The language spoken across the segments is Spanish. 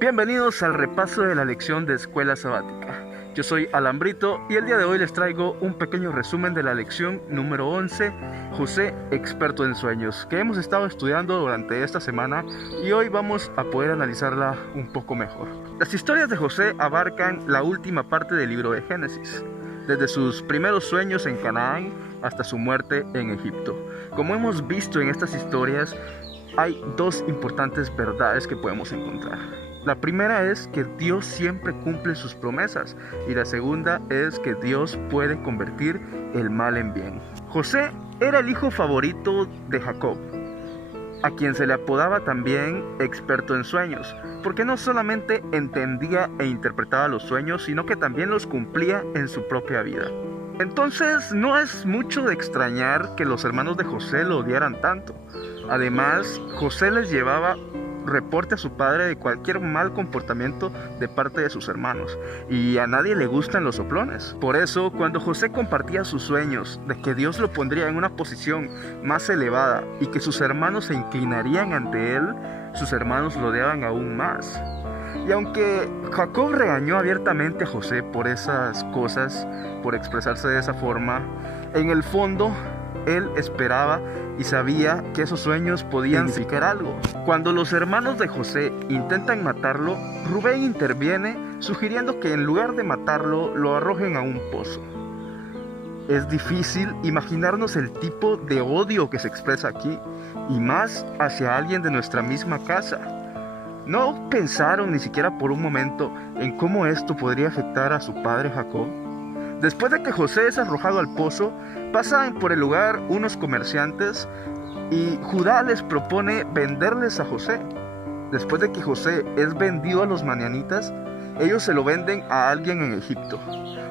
Bienvenidos al repaso de la lección de Escuela Sabática. Yo soy Alambrito y el día de hoy les traigo un pequeño resumen de la lección número 11, José, experto en sueños, que hemos estado estudiando durante esta semana y hoy vamos a poder analizarla un poco mejor. Las historias de José abarcan la última parte del libro de Génesis, desde sus primeros sueños en Canaán hasta su muerte en Egipto. Como hemos visto en estas historias, hay dos importantes verdades que podemos encontrar. La primera es que Dios siempre cumple sus promesas y la segunda es que Dios puede convertir el mal en bien. José era el hijo favorito de Jacob, a quien se le apodaba también experto en sueños, porque no solamente entendía e interpretaba los sueños, sino que también los cumplía en su propia vida. Entonces no es mucho de extrañar que los hermanos de José lo odiaran tanto. Además, José les llevaba reporte a su padre de cualquier mal comportamiento de parte de sus hermanos, y a nadie le gustan los soplones. Por eso, cuando José compartía sus sueños de que Dios lo pondría en una posición más elevada y que sus hermanos se inclinarían ante él, sus hermanos lo odiaban aún más. Y aunque Jacob regañó abiertamente a José por esas cosas, por expresarse de esa forma, en el fondo él esperaba y sabía que esos sueños podían significar algo. Cuando los hermanos de José intentan matarlo, Rubén interviene sugiriendo que en lugar de matarlo, lo arrojen a un pozo. Es difícil imaginarnos el tipo de odio que se expresa aquí, y más hacia alguien de nuestra misma casa. ¿No pensaron ni siquiera por un momento en cómo esto podría afectar a su padre Jacob? Después de que José es arrojado al pozo, pasan por el lugar unos comerciantes y Judá les propone venderles a José. Después de que José es vendido a los madianitas, ellos se lo venden a alguien en Egipto.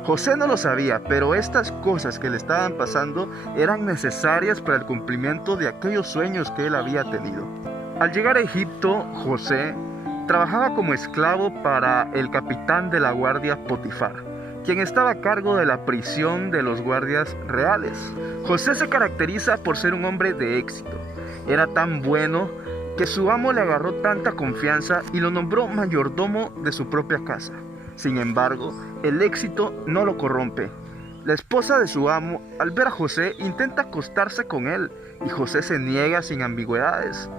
José no lo sabía, pero estas cosas que le estaban pasando eran necesarias para el cumplimiento de aquellos sueños que él había tenido. Al llegar a Egipto, José trabajaba como esclavo para el capitán de la guardia Potifar, quien estaba a cargo de la prisión de los guardias reales. José se caracteriza por ser un hombre de éxito. Era tan bueno que su amo le agarró tanta confianza y lo nombró mayordomo de su propia casa. Sin embargo, el éxito no lo corrompe. La esposa de su amo, al ver a José, intenta acostarse con él y José se niega sin ambigüedades.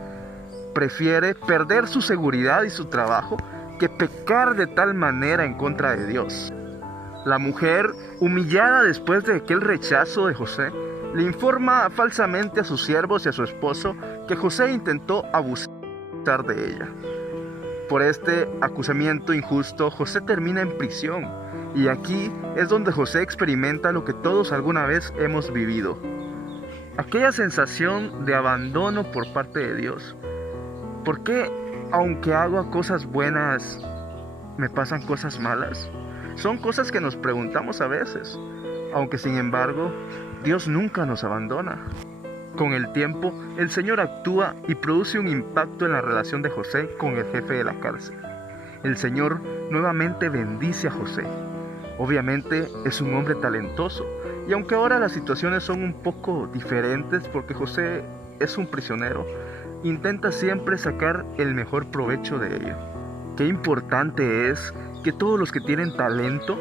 Prefiere perder su seguridad y su trabajo que pecar de tal manera en contra de Dios. La mujer, humillada después de aquel rechazo de José, le informa falsamente a sus siervos y a su esposo que José intentó abusar de ella. Por este acusamiento injusto, José termina en prisión, y aquí es donde José experimenta lo que todos alguna vez hemos vivido: aquella sensación de abandono por parte de Dios. ¿Por qué, aunque hago cosas buenas, me pasan cosas malas? Son cosas que nos preguntamos a veces, aunque sin embargo, Dios nunca nos abandona. Con el tiempo, el Señor actúa y produce un impacto en la relación de José con el jefe de la cárcel. El Señor nuevamente bendice a José. Obviamente es un hombre talentoso, y aunque ahora las situaciones son un poco diferentes porque José es un prisionero, intenta siempre sacar el mejor provecho de ello. Qué importante es que todos los que tienen talento,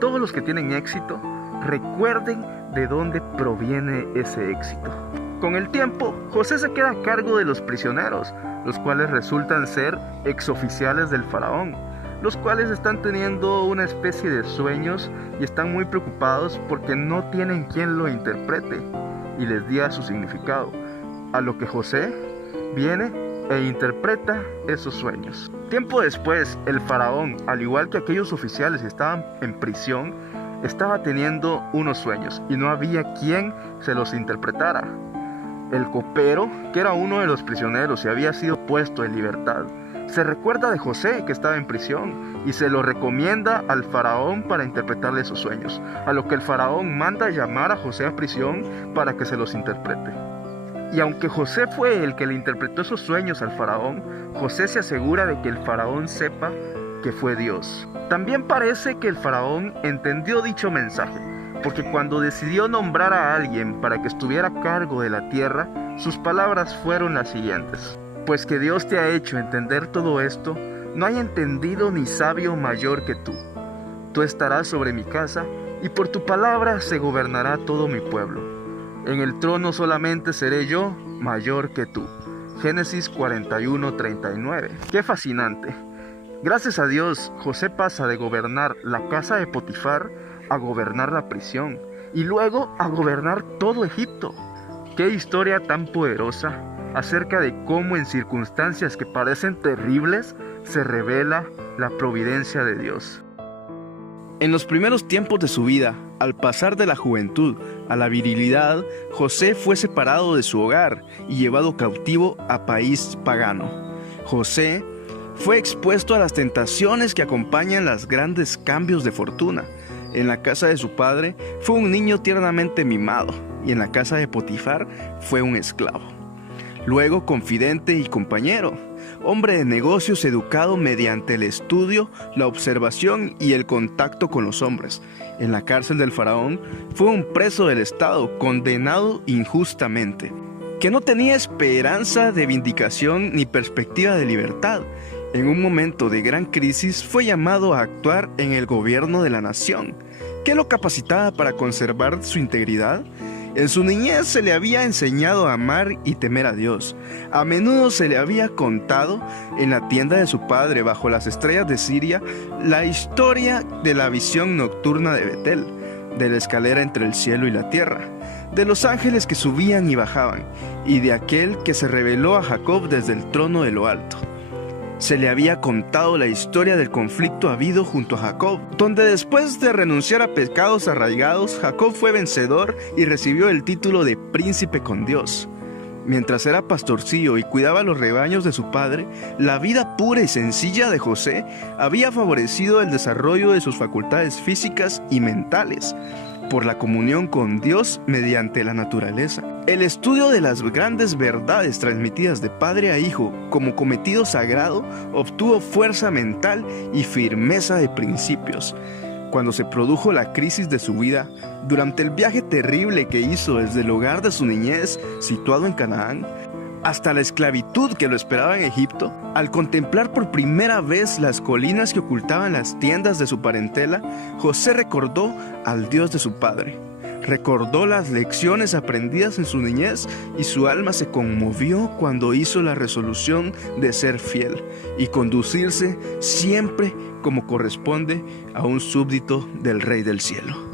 todos los que tienen éxito, recuerden de dónde proviene ese éxito. Con el tiempo, José se queda a cargo de los prisioneros, los cuales resultan ser exoficiales del faraón, los cuales están teniendo una especie de sueños y están muy preocupados porque no tienen quien lo interprete y les diga su significado, a lo que José viene e interpreta esos sueños. Tiempo después, el faraón, al igual que aquellos oficiales que estaban en prisión, estaba teniendo unos sueños y no había quien se los interpretara. El copero, que era uno de los prisioneros y había sido puesto en libertad, se recuerda de José, que estaba en prisión, y se lo recomienda al faraón para interpretarle esos sueños, a lo que el faraón manda llamar a José a prisión para que se los interprete. Y aunque José fue el que le interpretó esos sueños al faraón, José se asegura de que el faraón sepa que fue Dios. También parece que el faraón entendió dicho mensaje, porque cuando decidió nombrar a alguien para que estuviera a cargo de la tierra, sus palabras fueron las siguientes: pues que Dios te ha hecho entender todo esto, no hay entendido ni sabio mayor que tú. Tú estarás sobre mi casa, y por tu palabra se gobernará todo mi pueblo. En el trono solamente seré yo mayor que tú. Génesis 41:39. ¡Qué fascinante! Gracias a Dios, José pasa de gobernar la casa de Potifar a gobernar la prisión y luego a gobernar todo Egipto. ¡Qué historia tan poderosa acerca de cómo en circunstancias que parecen terribles se revela la providencia de Dios! En los primeros tiempos de su vida, al pasar de la juventud a la virilidad, José fue separado de su hogar y llevado cautivo a país pagano. José fue expuesto a las tentaciones que acompañan los grandes cambios de fortuna. En la casa de su padre fue un niño tiernamente mimado y en la casa de Potifar fue un esclavo. Luego confidente y compañero, hombre de negocios educado mediante el estudio, la observación y el contacto con los hombres. En la cárcel del faraón fue un preso del Estado condenado injustamente, que no tenía esperanza de vindicación ni perspectiva de libertad. En un momento de gran crisis fue llamado a actuar en el gobierno de la nación. ¿Qué lo capacitaba para conservar su integridad? En su niñez se le había enseñado a amar y temer a Dios. A menudo se le había contado en la tienda de su padre bajo las estrellas de Siria la historia de la visión nocturna de Betel, de la escalera entre el cielo y la tierra, de los ángeles que subían y bajaban, y de aquel que se reveló a Jacob desde el trono de lo alto. Se le había contado la historia del conflicto habido junto a Jacob, donde después de renunciar a pecados arraigados, Jacob fue vencedor y recibió el título de príncipe con Dios. Mientras era pastorcillo y cuidaba los rebaños de su padre, la vida pura y sencilla de José había favorecido el desarrollo de sus facultades físicas y mentales, por la comunión con Dios mediante la naturaleza. El estudio de las grandes verdades transmitidas de padre a hijo como cometido sagrado obtuvo fuerza mental y firmeza de principios. Cuando se produjo la crisis de su vida, durante el viaje terrible que hizo desde el hogar de su niñez, situado en Canaán, hasta la esclavitud que lo esperaba en Egipto, al contemplar por primera vez las colinas que ocultaban las tiendas de su parentela, José recordó al Dios de su padre. Recordó las lecciones aprendidas en su niñez y su alma se conmovió cuando hizo la resolución de ser fiel y conducirse siempre como corresponde a un súbdito del Rey del Cielo.